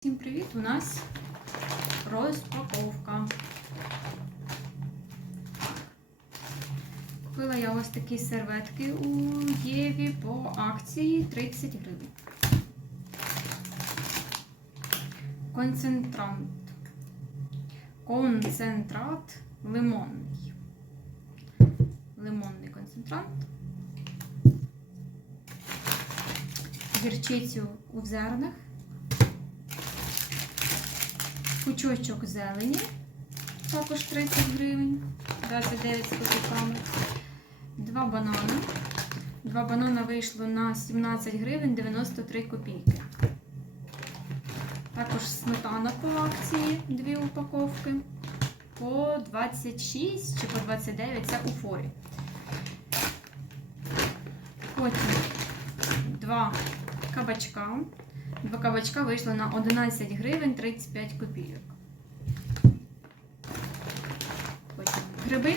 Всім привіт! У нас розпаковка. Купила я ось такі серветки у Єві по акції 30 гривень. Концентрант. Концентрат лимонний. Лимонний концентрант. Гірчицю у зернах. Пучочок зелені, також 30 гривень, 29 з копійками. Два банани. Два банани вийшло на 17 гривень 93 копійки. Також сметана по акції, дві упаковки. По 26 чи по 29, це у форі. Потім два кабачка. Два кабачка вийшло на 11 гривень 35 копійок. Потім гриби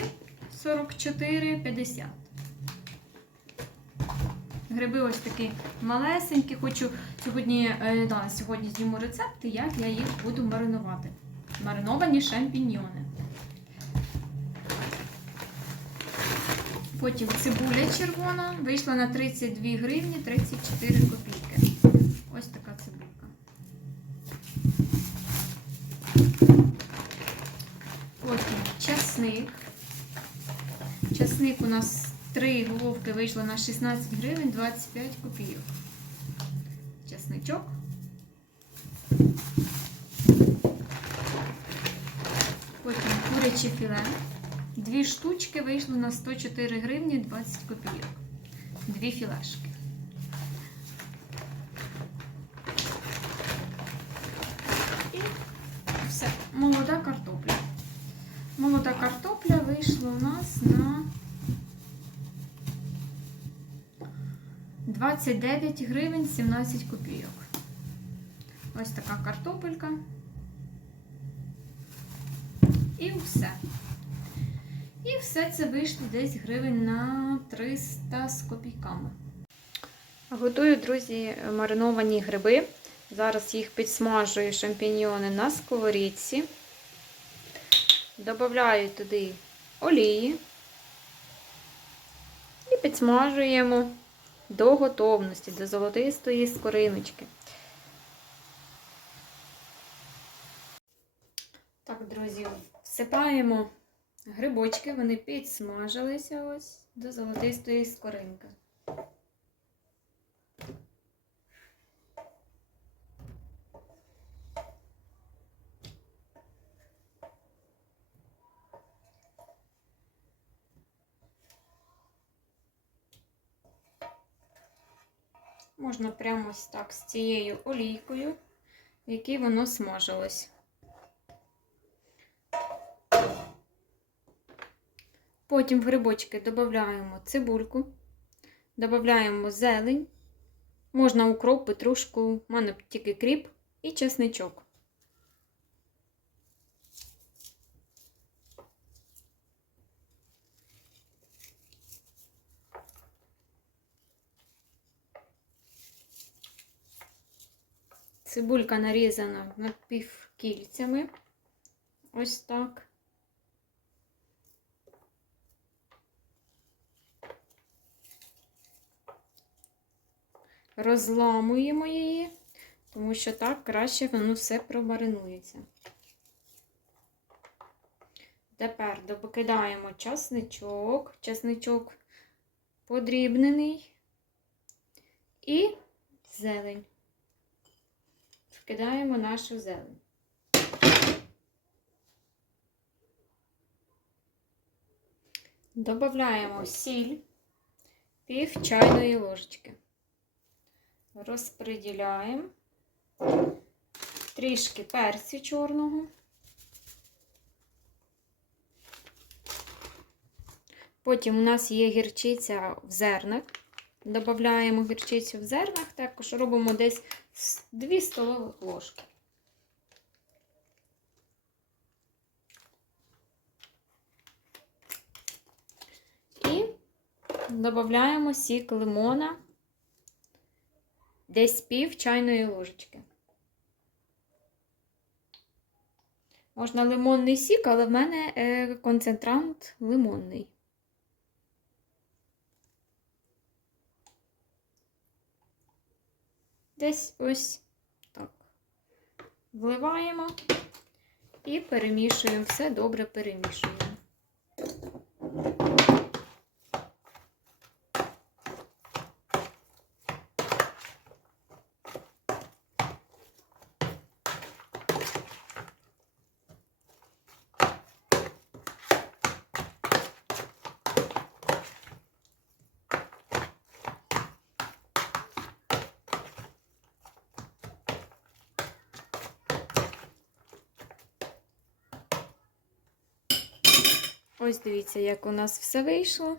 44,50. Гриби ось такі малесенькі. Хочу сьогодні, е, да, сьогодні зніму рецепти, як я їх буду маринувати. Мариновані шампіньйони. Потім цибуля червона вийшла на 32 гривні 34 копійки. Ось така цибулька. Потім часник. Часник у нас три головки вийшло на 16 гривень 25 копійок. Часничок. Потім куряче філе. Дві штучки вийшло на 104 гривні 20 копійок. Дві філешки. І все. Молода картопля. Молода картопля вийшла у нас на 29 гривень 17 копійок. Ось така картопелька. І все. І все це вийшло десь гривень на 300 з копійками. Готую, друзі, мариновані гриби. Зараз їх підсмажую шампіньйони на сковорідці. Добавляю туди олії і підсмажуємо до готовності, до золотистої скориночки. Так, друзі, всипаємо грибочки, вони підсмажилися ось до золотистої скоринки. Можна прямо ось так з цією олійкою, в якій воно смажилось. Потім в грибочки додаємо цибульку, додаємо зелень, можна укроп, петрушку, в мене тільки кріп і чесничок. Цибулька нарізана напівкільцями. Ось так. Розламуємо її, тому що так краще воно все промаринується. Тепер допокидаємо часничок, часничок подрібнений і зелень вкидаємо нашу зелень. Добавляємо сіль пів чайної ложечки. Розподіляємо трішки перцю чорного. Потім у нас є гірчиця в зернах. Додаємо гірчицю в зернах, також робимо десь 2 столових ложки. І додаємо сік лимона десь пів чайної ложечки. Можна лимонний сік, але в мене е, концентрант лимонний. Десь ось так. Вливаємо і перемішуємо, все добре перемішуємо. Ось дивіться, як у нас все вийшло.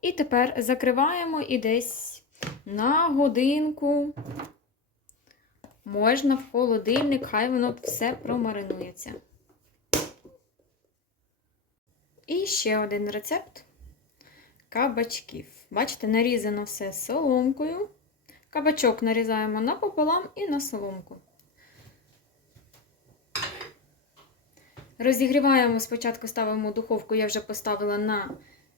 І тепер закриваємо і десь на годинку. Можна в холодильник, хай воно все промаринується. І ще один рецепт кабачків. Бачите, нарізано все соломкою. Кабачок нарізаємо напополам і на соломку. Розігріваємо спочатку ставимо духовку, я вже поставила на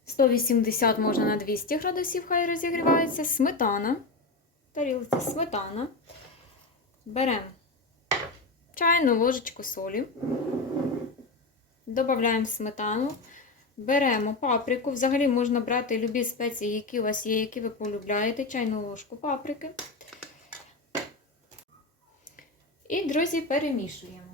180, можна на 200 градусів, хай розігрівається. Сметана. Тарілці сметана. Беремо чайну ложечку солі. Додаємо сметану. Беремо паприку. Взагалі можна брати любі спеції, які у вас є, які ви полюбляєте. Чайну ложку паприки. І, друзі, перемішуємо.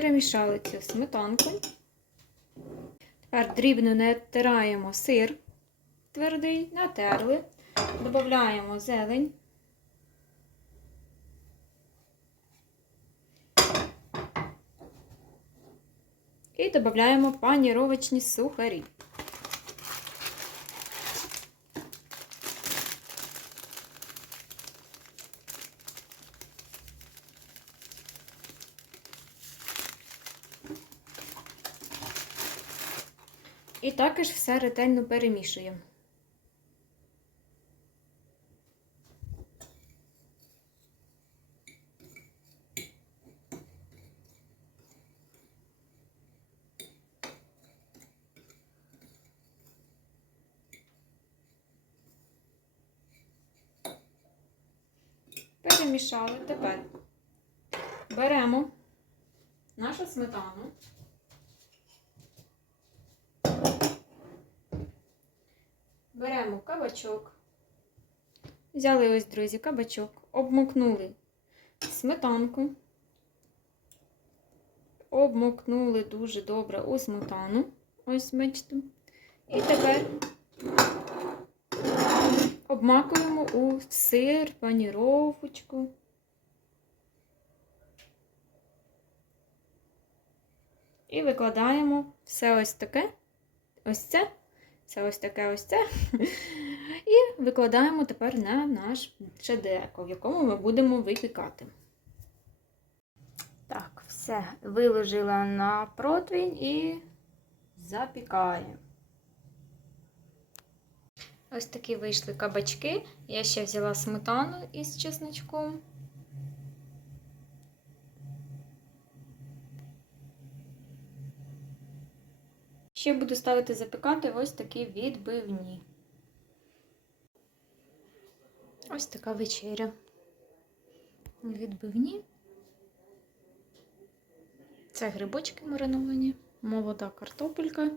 Перемішали цю сметанку. Тепер дрібно натираємо сир твердий, натерли, додаємо зелень. І додаємо паніровочні сухарі. І також все ретельно перемішуємо. Перемішали. Тепер беремо нашу сметану. Беремо кабачок. Взяли ось, друзі, кабачок, обмокнули сметанку, обмокнули дуже добре у сметану. Ось, бачите. І тепер обмакуємо у сир, паніровочку. І викладаємо все ось таке, ось це. Це ось таке ось це. І викладаємо тепер на наш шедеко, в якому ми будемо випікати. Так, все, виложила на противень і запікаємо. Ось такі вийшли кабачки. Я ще взяла сметану із чесночком. Ще буду ставити запікати ось такі відбивні. Ось така вечеря. Відбивні. Це грибочки мариновані, молода картопелька.